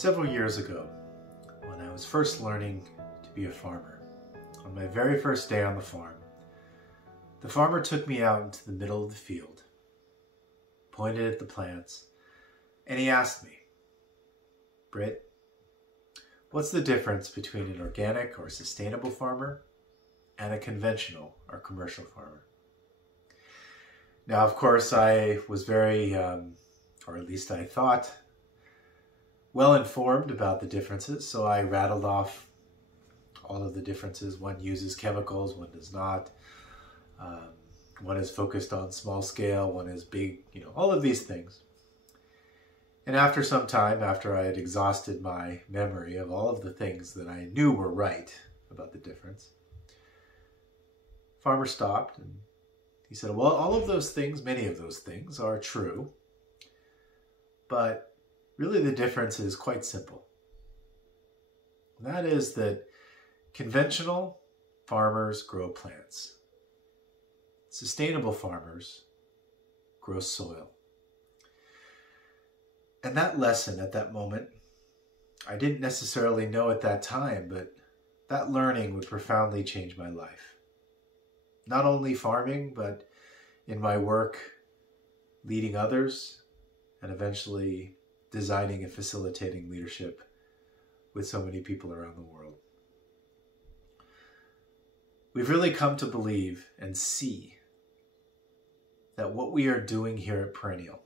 Several years ago, when I was first learning to be a farmer, on my very first day on the farm, the farmer took me out into the middle of the field, pointed at the plants, and he asked me, "Britt, what's the difference between an organic or sustainable farmer and a conventional or commercial farmer?" Now, of course, I was very, or at least I thought, well informed about the differences, so I rattled off all of the differences. One uses chemicals, one does not. One is focused on small scale, one is big, all of these things. And after some time, after I had exhausted my memory of all of the things that I knew were right about the difference, farmer stopped and he said, "Well, all of those things, many of those things are true, but really the difference is quite simple. And that is that conventional farmers grow plants. Sustainable farmers grow soil." And that lesson at that moment, I didn't necessarily know at that time, but that learning would profoundly change my life. Not only farming, but in my work leading others and eventually designing and facilitating leadership with so many people around the world. We've really come to believe and see that what we are doing here at Perennial,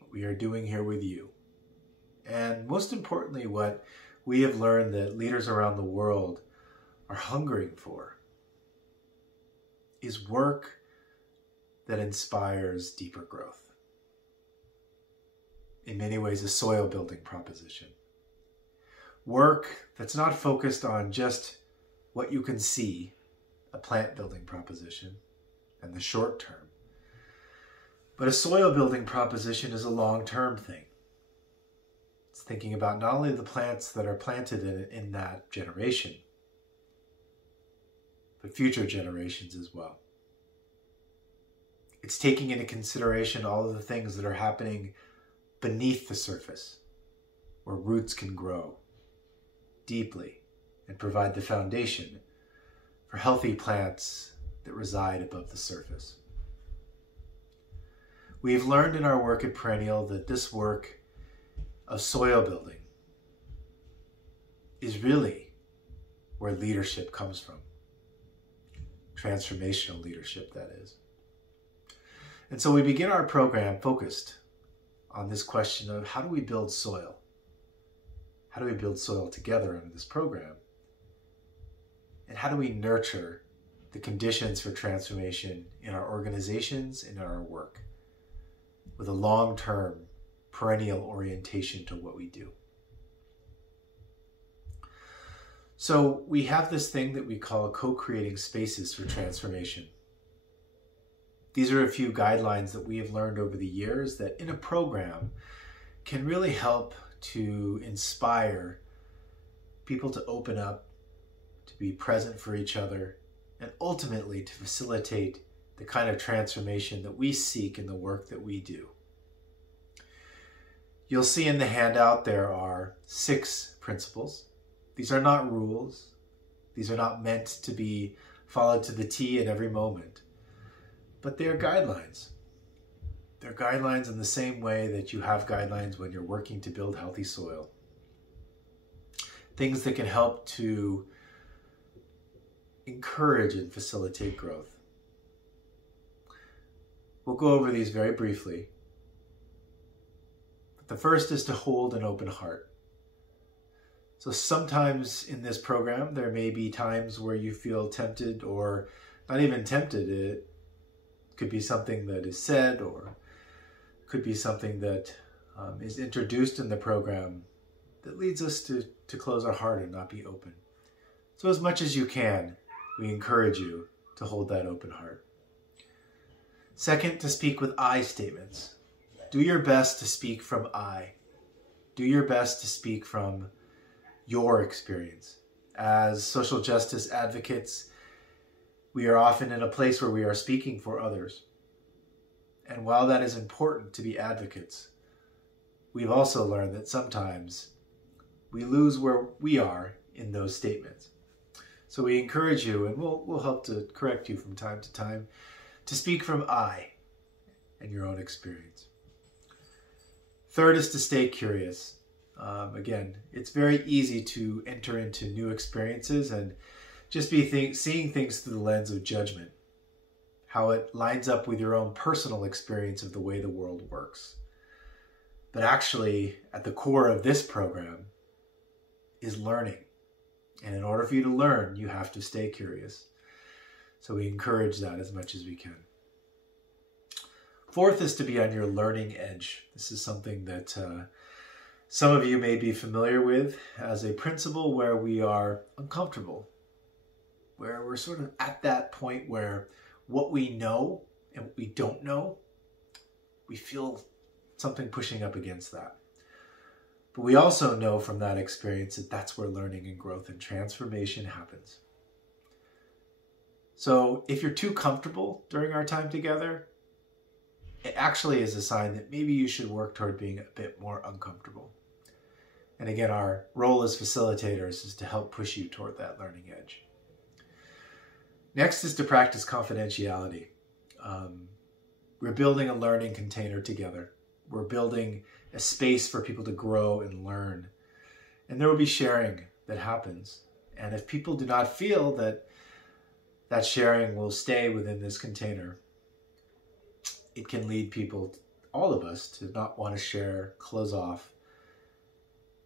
what we are doing here with you, and most importantly, what we have learned that leaders around the world are hungering for, is work that inspires deeper growth. In many ways, a soil building proposition. Work that's not focused on just what you can see, a plant building proposition, and the short term. But a soil building proposition is a long-term thing. It's thinking about not only the plants that are planted in that generation, but future generations as well. It's taking into consideration all of the things that are happening beneath the surface, where roots can grow deeply and provide the foundation for healthy plants that reside above the surface. We've learned in our work at Perennial that this work of soil building is really where leadership comes from. Transformational leadership, that is. And so we begin our program focused on this question of how do we build soil? How do we build soil together under this program? And how do we nurture the conditions for transformation in our organizations and in our work with a long-term perennial orientation to what we do? So we have this thing that we call co-creating spaces for transformation. These are a few guidelines that we have learned over the years that in a program can really help to inspire people to open up, to be present for each other, and ultimately to facilitate the kind of transformation that we seek in the work that we do. You'll see in the handout there are 6 principles. These are not rules. These are not meant to be followed to the T at every moment. But they're guidelines. They're guidelines in the same way that you have guidelines when you're working to build healthy soil. Things that can help to encourage and facilitate growth. We'll go over these very briefly. But the first is to hold an open heart. So sometimes in this program, there may be times where you feel tempted, or not even tempted. It could be something that is said, or could be something that is introduced in the program that leads us to close our heart and not be open. So as much as you can, we encourage you to hold that open heart. Second, to speak with I statements. Do your best to speak from I. Do your best to speak from your experience. As social justice advocates, we are often in a place where we are speaking for others. And while that is important to be advocates, we've also learned that sometimes we lose where we are in those statements. So we encourage you, and we'll help to correct you from time to time, to speak from I and your own experience. Third is to stay curious. Again, it's very easy to enter into new experiences and just be seeing things through the lens of judgment, how it lines up with your own personal experience of the way the world works. But actually, at the core of this program is learning. And in order for you to learn, you have to stay curious. So we encourage that as much as we can. Fourth is to be on your learning edge. This is something that some of you may be familiar with as a principle where we are uncomfortable, where we're sort of at that point where what we know and what we don't know, we feel something pushing up against that. But we also know from that experience that that's where learning and growth and transformation happens. So if you're too comfortable during our time together, it actually is a sign that maybe you should work toward being a bit more uncomfortable. And again, our role as facilitators is to help push you toward that learning edge. Next is to practice confidentiality. We're building a learning container together. We're building a space for people to grow and learn. And there will be sharing that happens. And if people do not feel that that sharing will stay within this container, it can lead people, all of us, to not want to share, close off,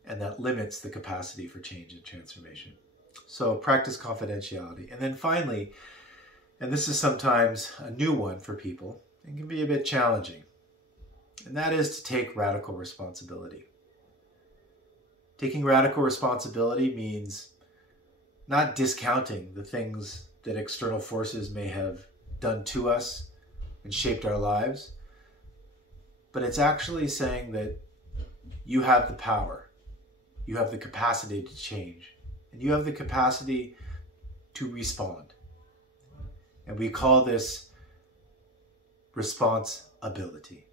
and that limits the capacity for change and transformation. So practice confidentiality. And then finally, and this is sometimes a new one for people, and can be a bit challenging, and that is to take radical responsibility. Taking radical responsibility means not discounting the things that external forces may have done to us and shaped our lives, but it's actually saying that you have the power, you have the capacity to change, and you have the capacity to respond. And we call this responsibility.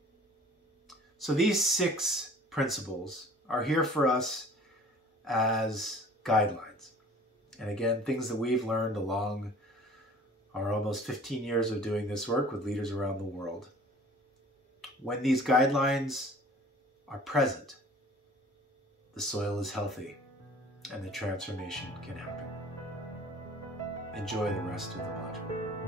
So these 6 principles are here for us as guidelines. And again, things that we've learned along our almost 15 years of doing this work with leaders around the world. When these guidelines are present, the soil is healthy and the transformation can happen. Enjoy the rest of the module.